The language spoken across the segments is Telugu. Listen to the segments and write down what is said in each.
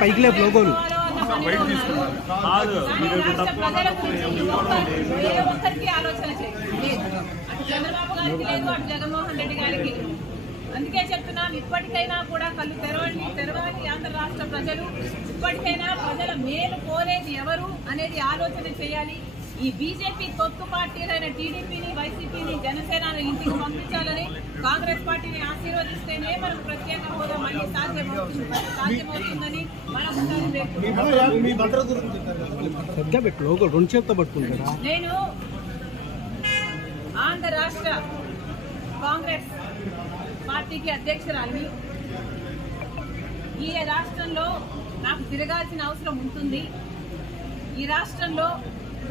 పైకి లేపు లోగోలు చంద్రబాబు గారికి లేదు, అటు జగన్మోహన్ రెడ్డి గారికి. అందుకే చెప్తున్నాం, ఇప్పటికైనా కూడా కళ్ళు తెరవాలి ఆంధ్ర రాష్ట్ర ప్రజలు. ఇప్పటికైనా ప్రజల మేలు కోరేది ఎవరు అనేది ఆలోచన చేయాలి. ఈ బీజేపీ తొత్తు పార్టీలైన టీడీపీని, వైసీపీని, జనసేనని ఇంటికి పంపించాలని, కాంగ్రెస్ పార్టీని ఆశీర్వదిస్తేనే మనకు ప్రత్యేక హోదా మళ్ళీ సాధ్యమవుతుందని నేను ఆంధ్ర రాష్ట్ర కాంగ్రెస్ పార్టీకి అధ్యక్షురాలిని. ఈ రాష్ట్రంలో నాకు తిరగాల్సిన అవసరం ఉంటుంది. ఈ రాష్ట్రంలో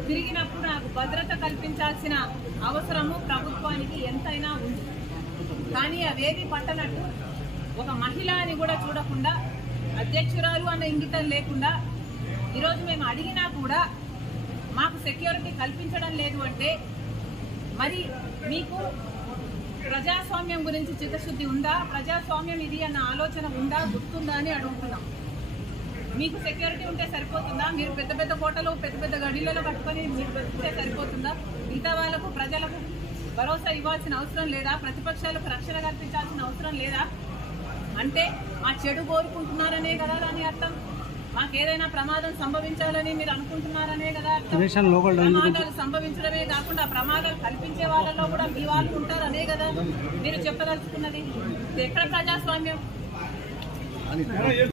తిరిగినప్పుడు నాకు భద్రత కల్పించాల్సిన అవసరము ప్రభుత్వానికి ఎంతైనా ఉంది. కానీ అవేది పట్టనట్టు ఒక మహిళ అని కూడా చూడకుండా, అధ్యక్షురాలు అన్న ఇంగితం లేకుండా ఈరోజు మేము అడిగినా కూడా మాకు సెక్యూరిటీ కల్పించడం లేదు అంటే మరి మీకు ప్రజాస్వామ్యం గురించి చిత్తశుద్ధి ఉందా? ప్రజాస్వామ్యం ఇది అన్న ఆలోచన ఉందా, గుర్తుందా అని అడుగుతున్నాం. మీకు సెక్యూరిటీ ఉంటే సరిపోతుందా? మీరు పెద్ద పెద్ద కోటలు, పెద్ద పెద్ద గడిలలో కట్టుకొని మీరు బతికితే సరిపోతుందా? మిగతా వాళ్ళకు, ప్రజలకు భరోసా ఇవ్వాల్సిన అవసరం లేదా? ప్రతిపక్షాలకు రక్షణ కల్పించాల్సిన అవసరం లేదా? అంటే మా చెడు కోరుకుంటున్నారనే కదా దాని అర్థం. మాకేదైనా ప్రమాదం సంభవించాలని మీరు అనుకుంటున్నారనే కదా అర్థం. ప్రమాదాలు సంభవించడమే కాకుండా ప్రమాదాలు కల్పించే వాళ్ళలో కూడా మీ వాళ్ళు ఉంటారనే కదా మీరు చెప్పదలుచుకున్నది. ఎక్కడ ప్రజాస్వామ్యం?